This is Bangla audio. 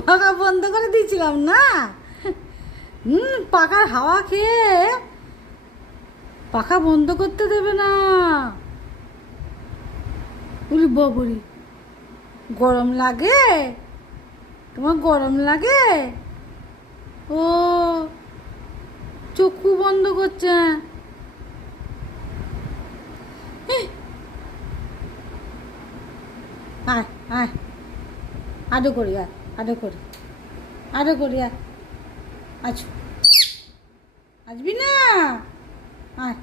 পাখা বন্ধ করে দিয়েছিলাম না। পাখার হাওয়া খেয়ে পাখা বন্ধ করতে দেবে না। বলি বাবুরি, গরম লাগে? তোমার গরম লাগে? ও চক্ষু বন্ধ করছে। আয় আয়, আডো করি, আয় আডো করি, আডো করি, আয়। আচ্ছা আসবি না? আয়।